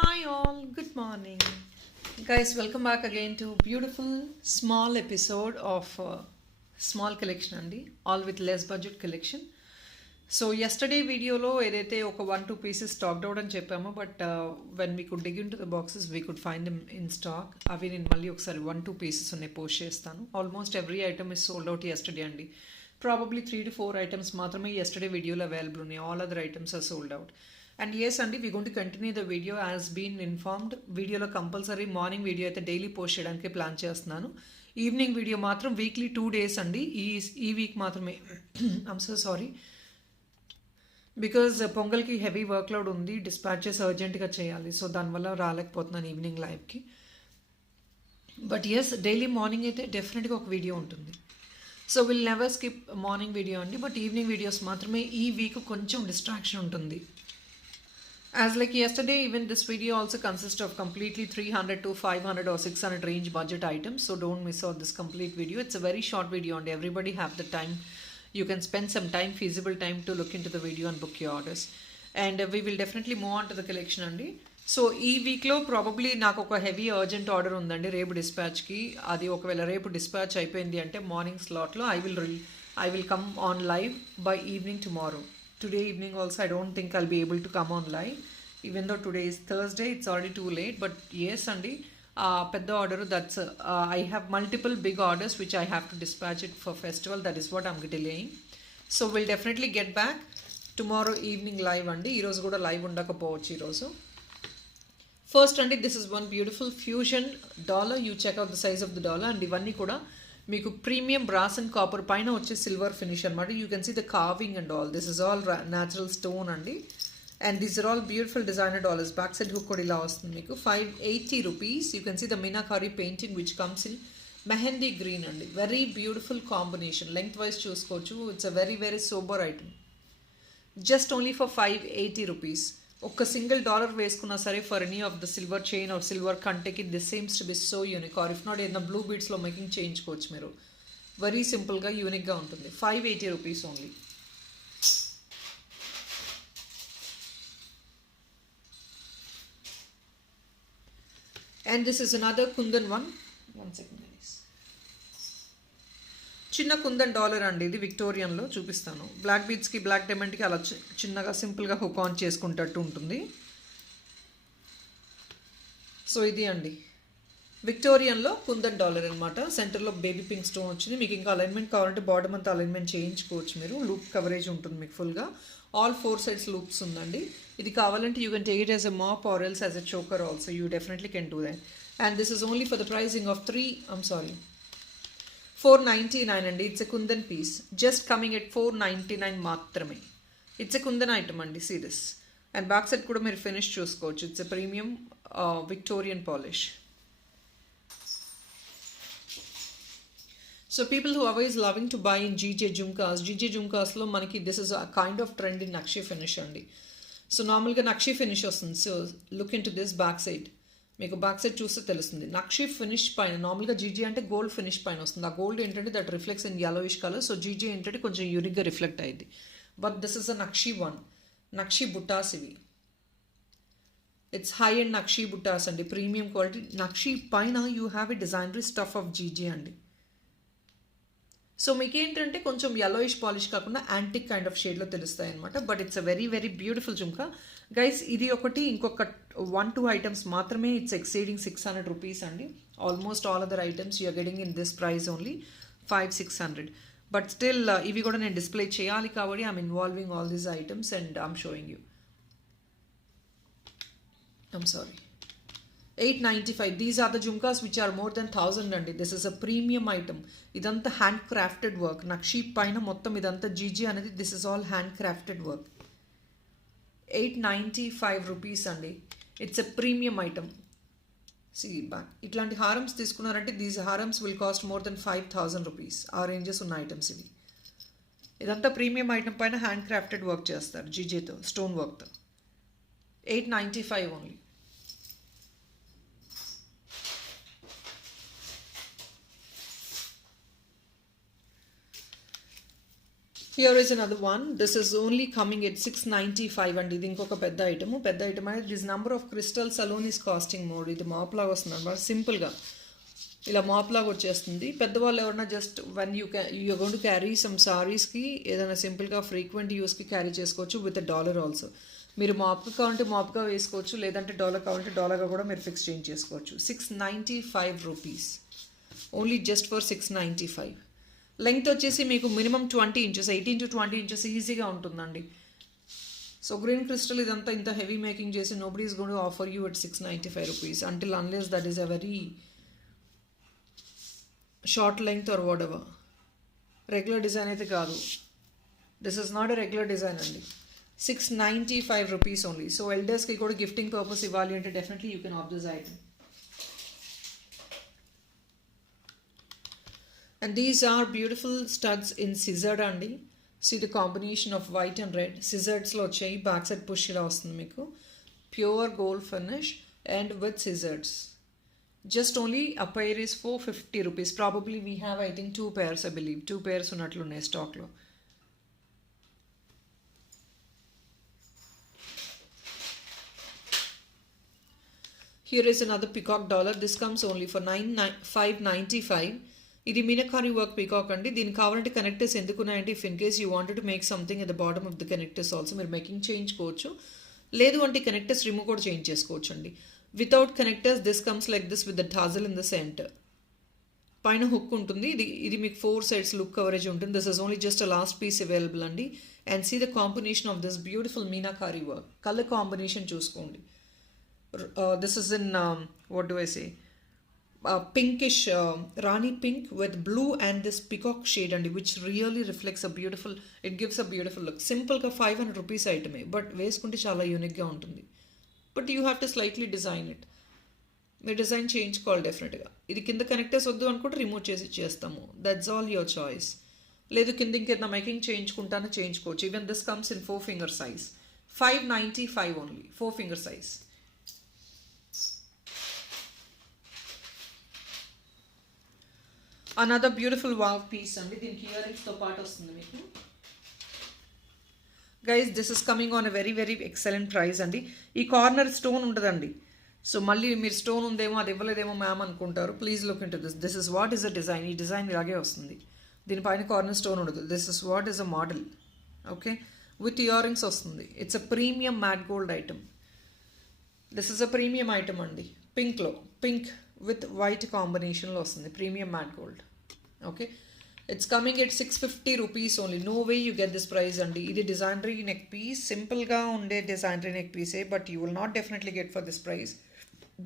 Hi all, good morning. Guys, welcome back again to beautiful small episode of small collection అండి all with less budget collection. So yesterday వీడియోలో ఏదైతే ఒక 1-2 pieces stacked out అని చెప్పామో but when we could dig into the boxes we could find them in stock. అవి నేను మళ్ళీ ఒకసారి 1-2 పీసెస్ ఉన్నాయి పోస్ట్ చేస్తాను. Almost every item is sold out yesterday అండి. ప్రాబబ్లీ 3 to 4 ఐటమ్స్ మాత్రమే yesterday వీడియోలో అవైలబుల్ ఉన్నాయి. All other items are sold out. And yes అండి we gonna continue the video as been informed. వీడియోలో compulsory morning video అయితే daily post చేయడానికి plan చేస్తున్నాను. Evening video మాత్రం వీక్లీ 2 days అండి. ఈ వీక్ మాత్రమే. ఐమ్ సో సారీ బికాజ్ పొంగల్కి హెవీ వర్క్లోడ్ ఉంది, డిస్పాచెస్ అర్జెంట్గా చేయాలి. సో దానివల్ల రాలేకపోతున్నాను ఈవినింగ్ లైవ్కి. బట్ ఎస్ డైలీ మార్నింగ్ అయితే డెఫినెట్గా ఒక వీడియో ఉంటుంది. So will never skip morning video అండి. బట్ ఈవినింగ్ వీడియోస్ మాత్రమే ఈ వీక్ కొంచెం డిస్ట్రాక్షన్ ఉంటుంది. As like yesterday, even this video also consists of completely 300 to 500 or 600 range budget items. So don't miss out this complete video. It's a very short video and everybody have the time. You can spend some time, feasible time to look into the video and book your orders. And we will definitely move on to the collection అండి. సో ఈ వీక్లో ప్రాబబ్లీ నాకు ఒక heavy urgent order ఉందండి రేపు డిస్పాచ్కి. అది ఒకవేళ రేపు డిస్పాచ్ అయిపోయింది అంటే మార్నింగ్ స్లాట్లో I will come on live by evening tomorrow. Today evening also I don't think I'll be able to come on live. Even though today is Thursday, it's already too late. But yes అండి పెద్ద order that's I have multiple big orders which I have to dispatch it for festival. That is what I'm delaying. So we'll definitely get back tomorrow evening live అండి. ఈరోజు కూడా లైవ్ ఉండకపోవచ్చు ఈరోజు. First అండి this is one beautiful fusion dollar. You check out the size of the dollar. And ఇవన్నీ కూడా మీకు premium brass and copper పైన వచ్చే సిల్వర్ ఫినిష్ అనమాట. You can see the carving and all. This is all natural stone అండి. And these are all beautiful designer dollars. Back side hook కూడా ఇలా వస్తుంది మీకు. 580 rupees. You can see the meenakari painting which comes in mehndi గ్రీన్ అండి. Very beautiful combination. Length wise చూసుకోవచ్చు. It's a very very sober item. Just only for 580 rupees. ఒక్క single dollar వేసుకున్నా సరే for any of the silver chain or silver కంటెకి this seems to be so unique. Or if not ఏదైనా blue బీడ్స్లో making చేయించుకోవచ్చు మీరు. Very సింపుల్గా యూనిక్గా ఉంటుంది. 580 rupees only. And this is another kundan one second. చిన్న కుందన్ డాలర్ అండి ఇది. విక్టోరియన్లో చూపిస్తాను. బ్లాక్ బీడ్స్కి బ్లాక్ డైమండ్కి అలా చిన్నగా సింపుల్గా హుక్ ఆన్ చేసుకుంటట్టు ఉంటుంది. సో ఇది అండి విక్టోరియన్లో కుందన్ డాలర్ అనమాట. సెంటర్లో బేబీ పింక్ స్టోన్ వచ్చింది. మీకు ఇంకా అలైన్మెంట్ కావాలంటే బాటమ్ అంతా అలైన్మెంట్ చేయించుకోవచ్చు మీరు. లూప్ కవరేజ్ ఉంటుంది మీకు ఫుల్గా. ఆల్ 4 sides లూప్స్ ఉందండి. ఇది కావాలంటే you can take it as a map or else as a choker also. You definitely can do that. And this is only for the pricing of 499 అండి. It's a kundan piece. Just coming at 499 మాత్రమే. It's a kundan item అండి. See this. And back side కూడా మీరు finish చూసుకోవచ్చు. It's a premium Victorian polish. So people who are is loving to buy in GJ జుమ్కాస్లో మనకి this is a kind of trend in నక్షి ఫినిష్ అండి. సో నార్మల్గా నక్షి ఫినిష్ వస్తుంది. So look into this back side. మీకు back side చూస్తే తెలుస్తుంది. నక్షి ఫినిష్ పైన నార్మల్గా జీజీ అంటే గోల్డ్ ఫినిష్ పైన వస్తుంది. ఆ గోల్డ్ ఏంటంటే that reflects in yellowish colour. So జీజీ ఏంటంటే కొంచెం యూనిక్గా రిఫ్లెక్ట్ అయ్యింది. But this is a nakshi one. Nakshi బుట్టాస్ ఇవి. ఇట్స్ హై అండ్ నక్షి బుట్టాస్ అండి. Premium quality. నక్షి పైన you have a designery stuff of జీజీ అండి. సో మీకు ఏంటంటే కొంచెం yellowish పాలిష్ కాకుండా యాంటిక్ కైండ్ ఆఫ్ షేడ్లో తెలుస్తాయి అనమాట. But it's a very very beautiful jhumka guys. ఇది ఒకటి, ఇంకొక 1-2 ఐటమ్స్ మాత్రమే. ఇట్స్ ఎక్సీడింగ్ 600 రూపీస్ అండి. Almost all other items you're getting in this price only 500-600. But still ఇవి కూడా నేను డిస్ప్లే చేయాలి కాబట్టి I'm involving all these items and I'm showing you. I'm sorry. 895. These are the jhumkas which are more than 1000 అండి. This is a premium item. ఇదంతా hand crafted work. Nakshi పైన మొత్తం ఇదంతా జీజీ అనేది this is all hand crafted work. 895 rupees అండి. It's a premium item. See back. ఇట్లాంటి హారమ్స్ తీసుకున్నారంటే దీస్ హారమ్స్ will cost more than 5000 rupees. ఆ రేంజెస్ ఉన్న ఐటమ్స్ ఇవి. ఇదంతా ప్రీమియం ఐటమ్ పైన హ్యాండ్ క్రాఫ్టెడ్ వర్క్ చేస్తారు జీజేతో, స్టోన్ వర్క్తో. 895 only. Here is another one. This is only coming at 695 అండి. ఇది ఇంకొక పెద్ద ఐటమ్. పెద్ద ఐటమ్ అనేది this number of crystals alone is costing mode. ఇది మాప్ లాగా వస్తుంది అనమాట. సింపుల్గా ఇలా మాప్ లాగా వచ్చేస్తుంది. పెద్దవాళ్ళు ఎవరైనా just when you gonna carry some సారీస్కి ఏదైనా సింపుల్గా ఫ్రీక్వెంట్ యూస్కి క్యారీ చేసుకోవచ్చు విత్ డాలర్ ఆల్సో. మీరు మాప్గా కావాలంటే మాప్గా వేసుకోవచ్చు, లేదంటే డాలర్ కావాలంటే డాలర్గా కూడా మీరు ఫిక్స్ చేంజ్ చేసుకోవచ్చు. 695 రూపీస్ ఓన్లీ జస్ట్ ఫర్ 695. లెంగ్త్ వచ్చేసి మీకు మినిమం 20 ఇంచెస్, 18 to 20 ఇంచెస్ ఈజీగా ఉంటుందండి. సో గ్రీన్ క్రిస్టల్ ఇదంతా ఇంత హెవీ మేకింగ్ చేసి nobody is gonna offer you at 695 rupees until unless that is a very short length or whatever ఎవర్. రెగ్యులర్ డిజైన్ అయితే కాదు. This is not a regular design అండి. 695 rupees only. So ఎల్డర్స్కి కూడా gifting purpose ఇవ్వాలి అంటే definitely you can of this item. And these are beautiful studs in scissored అండి. See the combination of white and red. Scissoredsలో వచ్చాయి. Back side push ఇలా వస్తుంది మీకు. Pure gold finish and with scissoreds. Just only a pair is 450 rupees. Probably we have I think 2 pairs I believe. 2 pairs ఉన్నట్లు ఉన్నాయి స్టాక్లో. Here is another peacock dollar. This comes only for 595. ఇది మీనకారీ work peacock అండి. దీనికి కావాలంటే connectors ఎందుకున్నాయంటే if in case you wanted to make something at the bottom of the connectors also మీరు మేకింగ్ చేయించుకోవచ్చు. లేదు అంటే కనెక్టర్స్ రిమూవ్ కూడా చేంజ్ చేసుకోవచ్చు అండి. Without connectors this comes like this with the tassel in the centre. పైన hook ఉంటుంది. ఇది మీకు 4 sides లుక్ కవరేజ్ ఉంటుంది. This is only just a last piece available అండి. And see the combination of this beautiful meenakari work. Colour combination చూసుకోండి. This is in what do I say pinkish rani pink with blue and this peacock shade and which really reflects a beautiful, it gives a beautiful look. Simple ga 500 rupees item but veskunte chaala unique ga untundi. But you have to slightly design it. Me design change call definitely ga. Idi kinda connectors oddu anukunte remove chesi chestamu. That's all your choice. Ledu kinda inkedna making change kuntana change kochu. Even this comes in 4 finger size. 595 only. 4 finger size. Another beautiful wow piece అండి. దీనికి ear రింగ్స్తో పాటు వస్తుంది మీకు. Guys this is coming on a very very excellent price అండి. ఈ corner stone ఉంటుందండి. సో మళ్ళీ మీరు స్టోన్ ఉందేమో అది ఇవ్వలేదేమో మ్యామ్ అనుకుంటారు. Please look into this. This is what is a design. ఈ డిజైన్ ఇలాగే వస్తుంది. దీనిపైన కార్నర్ స్టోన్ ఉండదు. This is what is a model. Okay, with earrings వస్తుంది. It's a premium matte gold item. This is a premium item అండి. పింక్లో, pink with white కాంబినేషన్లో వస్తుంది. Premium matte gold. Okay, it's coming at 650 rupees only. No way you get this price అండి. ఇది డిజైనరీ neck piece. సింపుల్గా ఉండే డిజైనరీ నెక్ పీసే. But you will not definitely get for this price.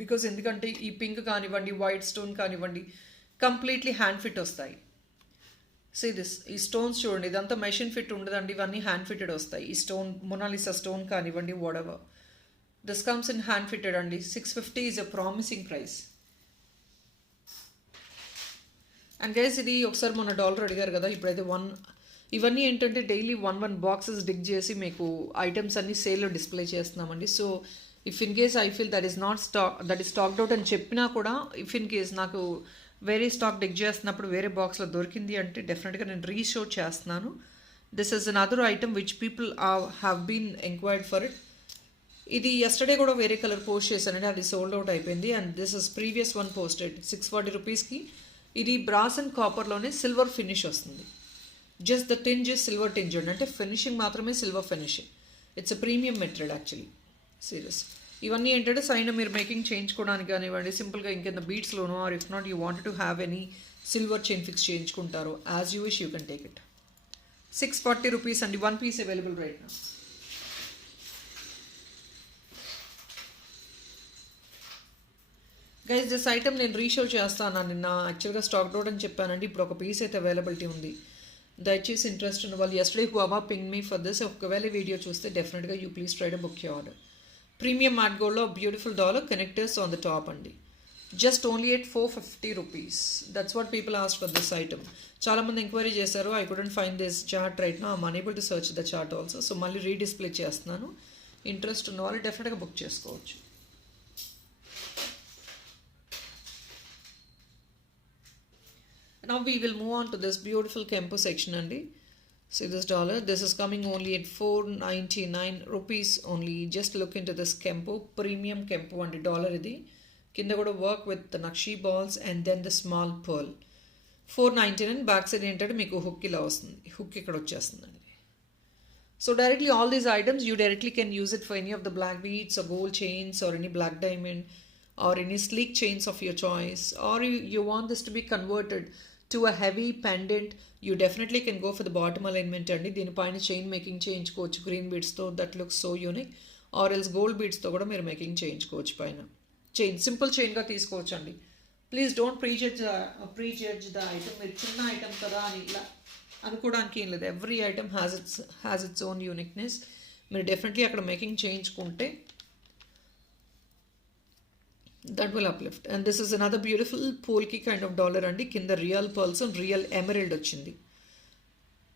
Because ఎందుకంటే ఈ పింక్ కానివ్వండి, వైట్ స్టోన్ కానివ్వండి, కంప్లీట్లీ హ్యాండ్ ఫిట్ వస్తాయి. See this. ఈ స్టోన్స్ చూడండి. ఇదంతా మెషిన్ ఫిట్ ఉండదండి. ఇవన్నీ హ్యాండ్ ఫిటెడ్ వస్తాయి. ఈ స్టోన్ మొనాలిసా స్టోన్ కానివ్వండి, whatever. This comes in hand fitted అండి. 650 is a promising price. And guys ఇది ఒకసారి మొన్న డాలర్ అడిగారు కదా, ఇప్పుడైతే ఇవన్నీ ఏంటంటే డైలీ 1 బాక్సెస్ డిగ్ చేసి మీకు ఐటమ్స్ అన్ని సేల్లో డిస్ప్లే చేస్తున్నామండి. So if in case I feel that is not stacked out అని చెప్పినా కూడా, ఇఫ్ ఇన్ కేస్ నాకు వేరే స్టాక్ డిగ్ చేస్తున్నప్పుడు వేరే బాక్స్లో దొరికింది అంటే డెఫినెట్గా నేను రీషో చేస్తున్నాను. This is another item which people have been enquired for it. ఇది ఎస్టర్డే కూడా వేరే కలర్ పోస్ట్ చేశానండి. అది సోల్డ్ అవుట్ అయిపోయింది. And this is previous one posted 640 రూపీస్కి. ఇది బ్రాస్ అండ్ కాపర్లోనే సిల్వర్ ఫినిష్ వస్తుంది. Just the tinge is silver tinge అంటే ఫినిషింగ్ మాత్రమే silver finishing. It's a premium material actually. Serious. ఇవన్నీ ఏంటంటే సైన్ మీరు మేకింగ్ చేయించుకోవడానికి కానివ్వండి, సింపుల్గా ఇంకెంత బీట్స్లోనో, or if not you wanted to have any silver chain fix చేయించుకుంటారు, as you wish you can take it. 640 rupees అండి. 1 piece available right now. Guys this item నేను రీషో చేస్తాను. నిన్న యాక్చువల్గా స్టాక్ అవుట్ అని చెప్పానండి. ఇప్పుడు ఒక పీస్ అయితే అవైలబిలిటీ ఉంది. దయచేసి ఇంట్రెస్ట్ ఉన్న వాళ్ళు ఎస్టర్డే హువా పింగ్ మీ ఫర్ దిస్. ఒకవేళ వీడియో చూస్తే డెఫినెట్గా you please try to book your order. Premium matte గోల్డ్లో beautiful dollar connectors on the top అండి. Just only at 450 rupees. That's what people ask for this item. చాలామంది enquiry చేశారు. I couldn't find this chart right now. I'm unable to search the chart also. So మళ్ళీ redisplay చేస్తున్నాను. ఇంట్రెస్ట్ ఉన్న వాళ్ళు డెఫినెట్గా బుక్ చేసుకోవచ్చు. Now we will move on to this beautiful Kempo section అండి. See this dollar, this is coming only at 499 rupees only. Just look into this Kempo, premium Kempo and dollar idi. Kinda kuda work with the Nakshi balls and then the small pearl. 499 back side entante meeku hook ila vastundi. Hook ikkada vachestundandi. So directly all these items you directly can use it for any of the black beads or gold chains or any black diamond or any sleek chains of your choice, or you want this to be converted to a heavy pendant, you definitely can go for the bottom alignment and దీని పైన chain making చేయించుకోవచ్చు green బీడ్స్తో, that looks so unique. Or else gold బీడ్స్తో కూడా మీరు making చేయించుకోవచ్చు. పైన chain simple చైన్గా తీసుకోవచ్చు అండి. Please don't prejudge the item. మీరు చిన్న ఐటమ్ కదా అని ఇలా అనుకోవడానికి ఏం లేదు. Every item has its own uniqueness. మీరు డెఫినెట్లీ అక్కడ మేకింగ్ చేయించుకుంటే that will uplift. And this is another beautiful polki kind of dollar andi. Kinda real pearls and real emerald ochindi.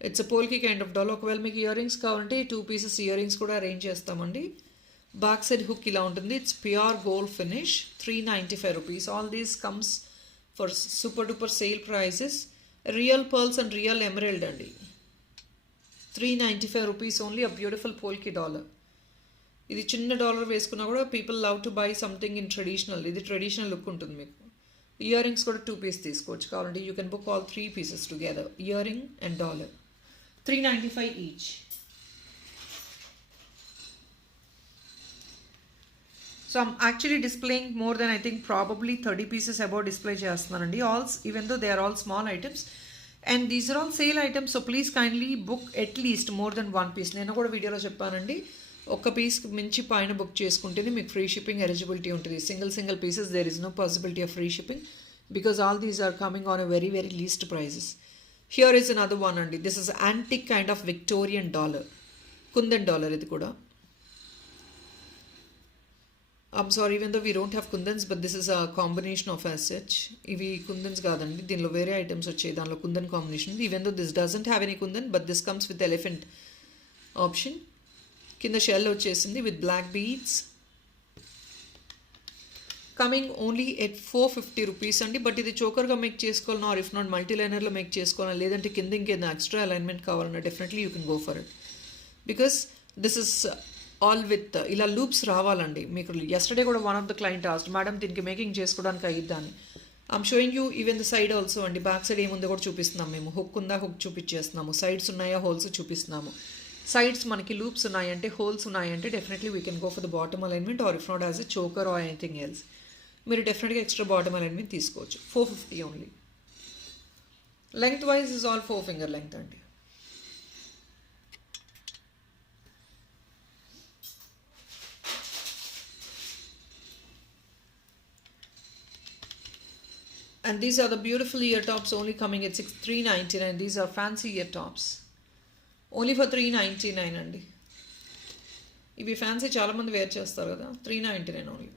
It's a polki kind of dollar. ఒకవేళ మీకు ear rings కావాలంటే 2 pieces year rings కూడా అరేంజ్ చేస్తామండి. Back side hook ఇలా ఉంటుంది. It's pure gold finish. 395 rupees. All these comes for super duper sale prices. Real pearls and real emerald andi. 395 rupees only. A beautiful polki dollar. ఇది చిన్న dollar వేసుకున్నా కూడా people love to buy something in traditional. ఇది traditional look ఉంటుంది మీకు. Ear rings కూడా 2 pieces తీసుకోవచ్చు కావాలంటే. You can book all 3 pieces together, ear ring and dollar. 395 each. So I'm actually displaying more than I think probably 30 pieces above display చేస్తున్నానండి. Even though they are all small items and these are all sale items. So please kindly book at least more then 1 piece. నేను కూడా వీడియోలో చెప్పానండి, ఒక పీస్కి మించి పైన book చేసుకుంటేనే మీకు ఫ్రీ షిప్పింగ్ ఎలిజిబిలిటీ ఉంటుంది. Single pieces there is no possibility of free shipping because all these are coming on a very very least prices. Here is another one అండి. This is antique kind of Victorian dollar, kundan dollar. ఇది కూడా I'm sorry even though we don't have kundans but this is a combination of as such. ఇవి కుందన్స్ కాదండి, దీనిలో వేరే items వచ్చాయి, దానిలో కుందన్ కాంబినేషన్ ఉంది. Even though this doesn't have any kundan but this comes with elephant option. కింద షెల్ వచ్చేసింది with black beads. Coming only at 450 rupees అండి. బట్ ఇది చోకర్గా మేక్ చేసుకోవాలన్నా ఆర్ ఇఫ్ నాట్ మల్టీ లైనర్లో మేక్ చేసుకోవాలన్నా లేదంటే కింద ఇంకేదైనా ఎక్స్ట్రా అలైన్మెంట్ కావాలన్నా definitely you can go for it because this is all with ఇలా లూప్స్ రావాలండి. మీకు ఎస్టర్డే కూడా one of the client asked madam దీనికి మేకింగ్ చేసుకోవడానికి అయ్యిద్దాన్ని. I'm showing you even the side also అండి. బ్యాక్ సైడ్ ఏముందో కూడా చూపిస్తున్నాము మేము. హుక్ ఉందా, హుక్ చూపించేస్తున్నాము. సైడ్స్ ఉన్నాయా, హోల్స్ చూపిస్తున్నాము. సైడ్స్ మనకి లూప్స్ ఉన్నాయంటే, హోల్స్ ఉన్నాయంటే definitely we can go for the bottom alignment or if not as a choker or anything else. మీరు డెఫినెట్గా ఎక్స్ట్రా బాటమ్ అలైన్మెంట్ తీసుకోవచ్చు. 450 only. Length wise is all 4 finger length అండి. And these are the beautiful ear tops only coming at 399. These are fancy ear tops. Only for 399 అండి. ఇవి ఫ్యాన్సీ చాలామంది వేర్ చేస్తారు కదా. 399 only.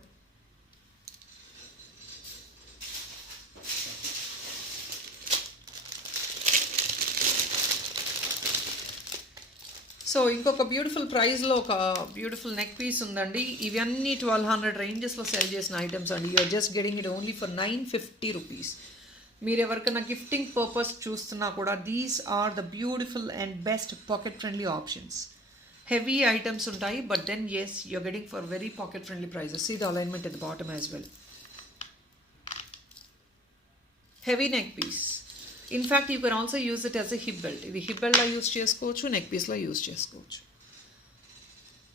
So ఇంకొక బ్యూటిఫుల్ ప్రైస్లో ఒక బ్యూటిఫుల్ నెక్ పీస్ ఉందండి. ఇవన్నీ 1200 రేంజెస్లో సెల్ చేసిన ఐటమ్స్ అండి. You're just getting it only for 950 rupees. మీరు ఎవరికైనా గిఫ్టింగ్ పర్పస్ చూస్తున్నా కూడా these are the beautiful and best pocket friendly options. Heavy items ఉంటాయి but then as you're getting for very pocket friendly prices. See the alignment at the bottom as well. Heavy neck piece. In fact you can also use it as a hip belt. ఇది hip బెల్ట్లో యూజ్ చేసుకోవచ్చు, neck పీస్లో use చేసుకోవచ్చు.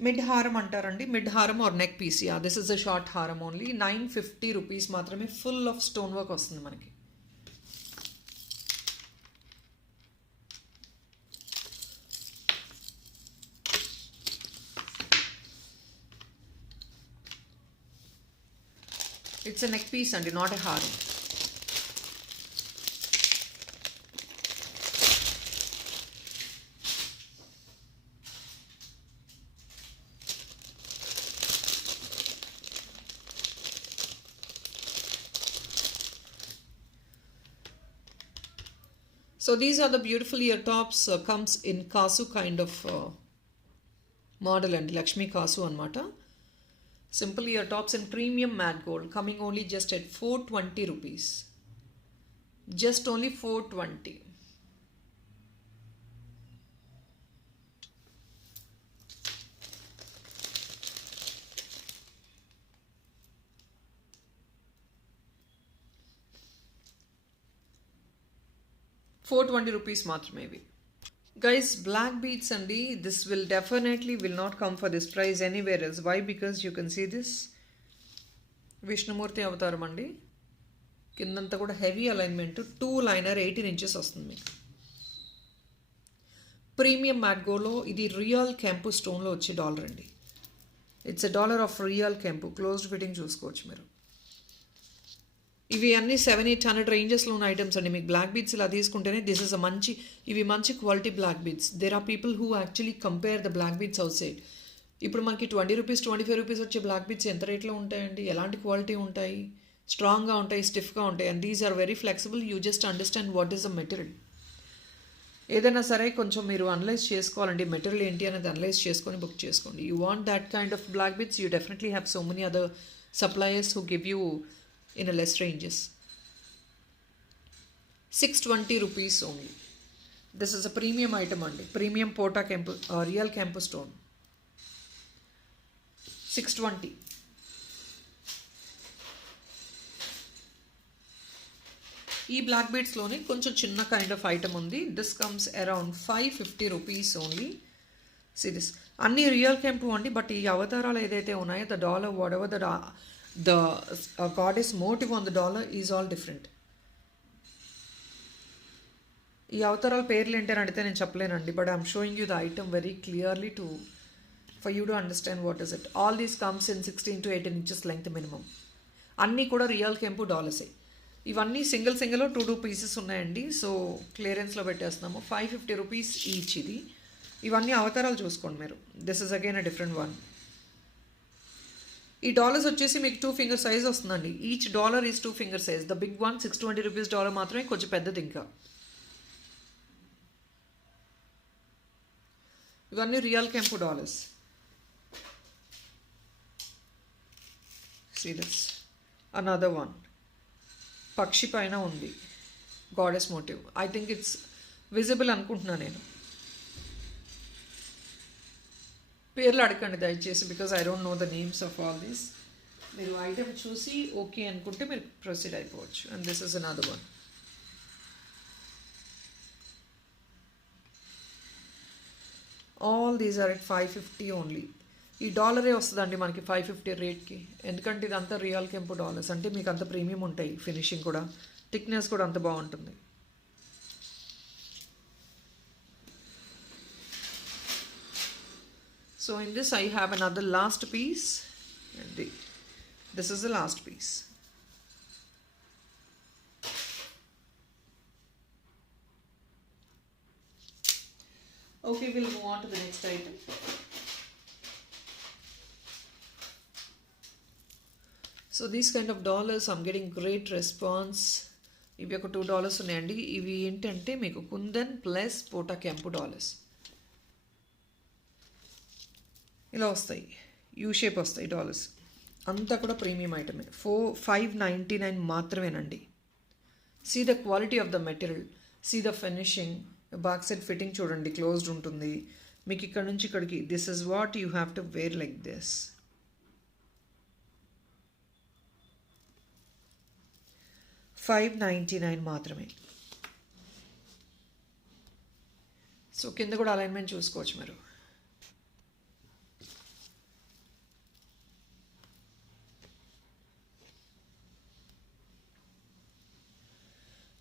Mid హారం అంటారండి. Mid హారం or neck piece. Yeah this is a short హారం only. 950 rupees మాత్రమే. ఫుల్ ఆఫ్ స్టోన్ వర్క్ వస్తుంది మనకి. ఇట్స్ ఎ నెక్ పీస్ అండి, నాట్ ఎ హారం. So these are the beautiful ear tops. Comes in Kasu kind of model and Lakshmi Kasu anamata. Simple ear tops in premium matte gold coming only just at 420 rupees. Just only 420. 420 rupees మాత్రమే ఇవి. Guys black beads అండి, this will definitely will not come for this price anywhere else. Why? Because you can see this Vishnumurthy అవతారం అండి. కిందంతా కూడా heavy alignment, 2 లైనర్ 18 ఇంచెస్ వస్తుంది మీకు. ప్రీమియం మ్యాట్గోలో ఇది రియల్ కెంపు స్టోన్లో వచ్చే డాలర్ అండి. It's a dollar of real కెంపు. క్లోజ్డ్ ఫిట్టింగ్ చూసుకోవచ్చు మీరు. ఇవి అన్ని 700-800 రేంజెస్లో ఉన్న ఐటమ్స్ అండి. మీకు బ్లాక్ బీడ్స్ ఇలా తీసుకుంటేనే దిస్ ఇస్ అ మంచి, ఇవి మంచి quality black beads. There are people who actually compare the black beads outside. ఇప్పుడు మనకి 20 రూపీస్ 25 రూపీస్ వచ్చే బ్లాక్ బీడ్స్ ఎంత రేట్లో ఉంటాయండి? ఎలాంటి క్వాలిటీ ఉంటాయి? స్ట్రాంగ్గా ఉంటాయి, స్టిఫ్గా ఉంటాయి. And these are very flexible. You just understand what is the material. ఏదైనా సరే కొంచెం మీరు అనలైజ్ చేసుకోవాలండి, మెటీరియల్ ఏంటి అనేది అనలైజ్ చేసుకొని బుక్ చేసుకోండి. You want that kind of black beads, you definitely have so many other suppliers who give you in a less ranges. 620 rupees only. This is a premium item only. Premium Pota Kempu, real Kempu stone. 620. ఈ బ్లాక్ బీడ్స్లోనే కొంచెం చిన్న kind of item ఉంది. This comes around 550 rupees only. See this అన్ని రియల్ కెంపు అండి. బట్ ఈ అవతారాలు ఏదైతే ఉన్నాయో, the dollar what ever the goddess motive on the dollar is all different. ఈ అవతారాల పేర్లు ఏంటని అడిగితే నేను చెప్పలేనండి. But I'm showing you the item very clearly to for you to understand what is it. All these comes in 16 to 18 inches length minimum. అన్నీ కూడా real కెంపు డాలర్సే. ఇవన్నీ సింగిల్ 2 పీసెస్ ఉన్నాయండి. సో క్లియరెన్స్లో పెట్టేస్తున్నాము. 550 రూపీస్ ఈచ్ ఇది. ఇవన్నీ అవతారాలు చూసుకోండి మీరు. This is again a different one. ఈ డాలర్స్ వచ్చేసి మీకు 2 ఫింగర్ సైజ్ వస్తుందండి. Each dollar is 2 finger size. The big one 620 rupees dollar మాత్రమే కొంచెం పెద్దది. ఇంకా ఇవన్నీ రియల్ కెంపు dollars. See this another one. పక్షి పైన ఉంది goddess motif. I think it's visible అనుకుంటున్నా నేను. పేర్లు అడగండి దయచేసి, because I don't know the names of all these. మీరు ఐటమ్ చూసి ఓకే అనుకుంటే మీరు ప్రొసీడ్ అయిపోవచ్చు. And this is another one. All these are at 550 only. ఈ డాలరే వస్తుందండి మనకి 550 రేట్కి. ఎందుకంటే ఇదంతా రియల్ కెంపు డాలర్స్ అంటే మీకు అంత ప్రీమియం ఉంటాయి. ఫినిషింగ్ కూడా, థిక్నెస్ కూడా అంత బాగుంటుంది. So in this I have another last piece, and this is the last piece. Okay, we'll move on to the next item. So these kind of dollars I'm getting great response. ఇవి ఒక $2 ఉన్నాయండి. ఇవి ఏంటంటే మీకు కుందన్ ప్లస్ పోటా కెంపు dollars ఇలా వస్తాయి. యూ షేప్ వస్తాయి డాలర్స్. అంతా కూడా ప్రీమియం ఐటమే. 599 మాత్రమేనండి. See the quality of the material, see the finishing. Back side fitting చూడండి, క్లోజ్డ్ ఉంటుంది మీకు. ఇక్కడ నుంచి ఇక్కడికి this is what you have to wear like this. $599 మాత్రమే. సో కింద కూడా అలైన్మెంట్ చూసుకోవచ్చు మీరు.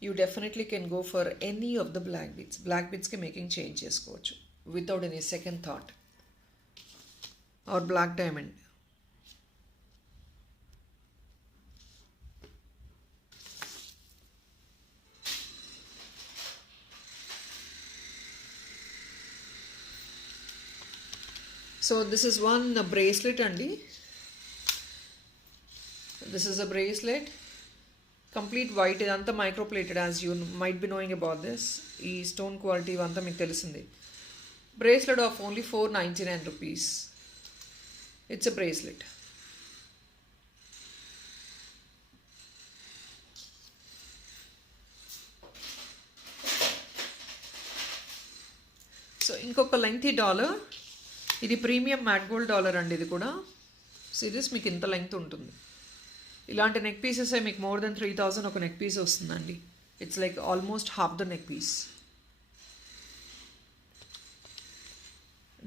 You definitely can go for any of the black beads. Black beads ki making change chesukochu without any second thought. Or black diamond. So this is one bracelet andi. This is a bracelet. Complete white. ఇదంతా microplated, as you might be knowing about this. ఈ stone quality ఇవంతా మీకు తెలిసింది. Bracelet of only 499 rupees. It's a bracelet. So ఇంకొక lengthy dollar. ఇది premium matte gold dollar అండి. ఇది కూడా సిరీస్ మీకు ఇంత లెంగ్త్ ఉంటుంది. ఇలాంటి నెక్ పీసెస్ మీకు మోర్ దెన్ 3000 ఒక నెక్ పీస్ వస్తుందండి. It's like almost half the neck piece.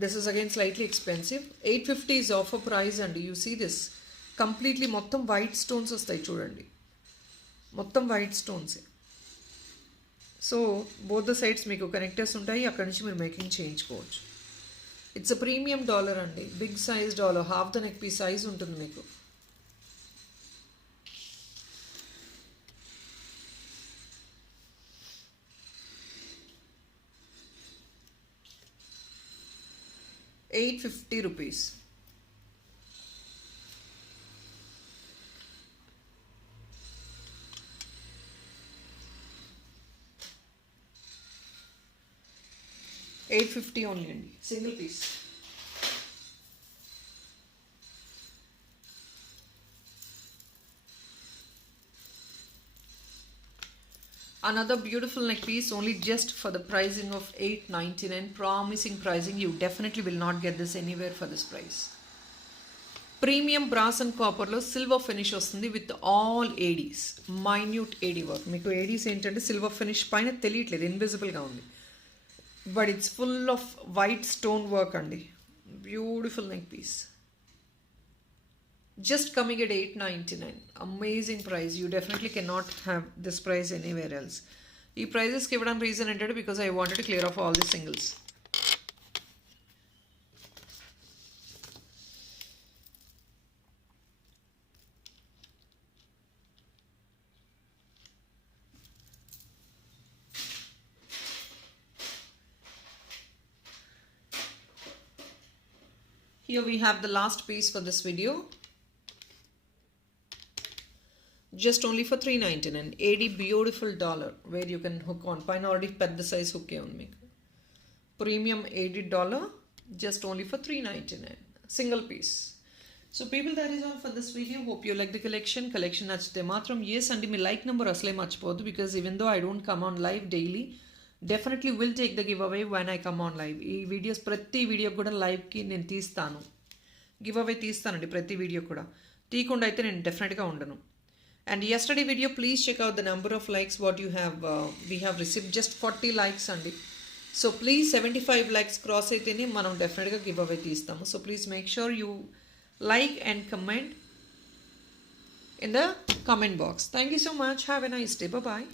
This is again slightly expensive. 850 is offer price and you see this. Completely మొత్తం వైట్ స్టోన్స్ వస్తాయి చూడండి. మొత్తం white stones. So both the sides మీకు connectors ఉంటాయి. అక్కడి నుంచి మీరు మేకింగ్ చేయించుకోవచ్చు. ఇట్స్ అ ప్రీమియం డాలర్ అండి. Big size dollar. Half the neck piece size ఉంటుంది మీకు. ₹850. $850 only అండి. Single piece. Another beautiful neck piece only just for the pricing of $899. Promising pricing. You definitely will not get this anywhere for this price. Premium brass and కాపర్లో silver finish వస్తుంది with all ADs. Minute AD work. మీకు ADs ఏంటంటే silver finish పైన తెలియట్లేదు, ఇన్విజిబుల్గా ఉంది. But it's full of white stone work అండి. Beautiful neck piece. Just coming at $899. Amazing price. You definitely cannot have this price anywhere else. ఈ ప్రైజెస్కి ఇవ్వడానికి రీజన్ ఏంటంటే because I wanted to clear of all the singles. Here we have the last piece for this video. Just only for $399. AD beautiful dollar where you can hook on. Pine already pet the size hook on me. Premium AD dollar just only for $399. Single piece. So people, that is all for this video. Hope you like the collection. Collection nachite matram yes and me like number asle marchipodu because even though I don't come on live daily, definitely will take the giveaway when I come on live. ఈ వీడియోస్ ప్రతి వీడియో కూడా లైవ్కి నేను తీస్తాను. Give away తీస్తానండి ప్రతి వీడియో కూడా. తీయకుండా అయితే నేను డెఫినెట్గా ఉండను. And yesterday video, please check out the number of likes what you have. We have received just 40 likes andi. So please 75 likes cross aitene manam definitely give away teestamu. So please make sure you like and comment in the comment box. Thank you so much. Have a nice day. Bye bye.